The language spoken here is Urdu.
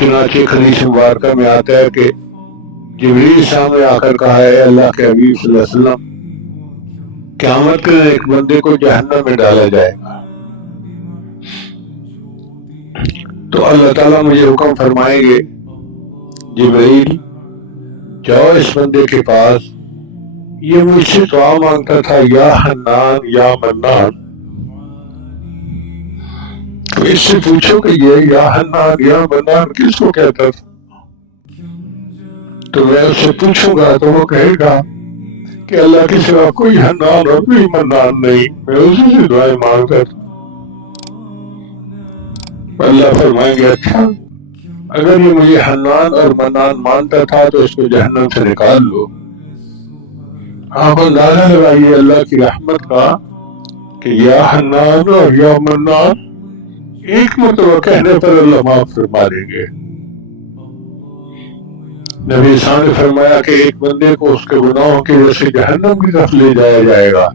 چنانچہ حدیث مبارکہ میں آتا ہے کہ جبریل سامنے آ کر کہا ہے اللہ کے حبیب صلی اللہ علیہ وسلم قیامت کے ایک بندے کو جہنم میں ڈالا جائے گا تو اللہ تعالیٰ مجھے حکم فرمائیں گے جبریل جاؤ اس بندے کے پاس، یہ مجھ سے دعا مانگتا تھا یا حنان یا منان، تو اس سے پوچھو کہ یہ یا حنان یا منان کس کو کہتا تھا، تو میں اس سے پوچھوں گا تو وہ کہے گا کہ اللہ کے سوا کوئی حنان اور کوئی منان نہیں، میں اسی سے دعائیں مانگتا تھا۔ اللہ فرمائیں گے اچھا اگر یہ مجھے حنان اور منان مانتا تھا تو اس کو جہنم سے نکال لو۔ آپ اندازہ لگائیے اللہ کی رحمت کا کہ یا حنان اور یا منان ایک مرتبہ کہنے پر اللہ معاف فرما دیں گے۔ نبی صاحب نے فرمایا کہ ایک بندے کو اس کے گناہوں کی وجہ سے جہنم کی طرف لے جایا جائے گا،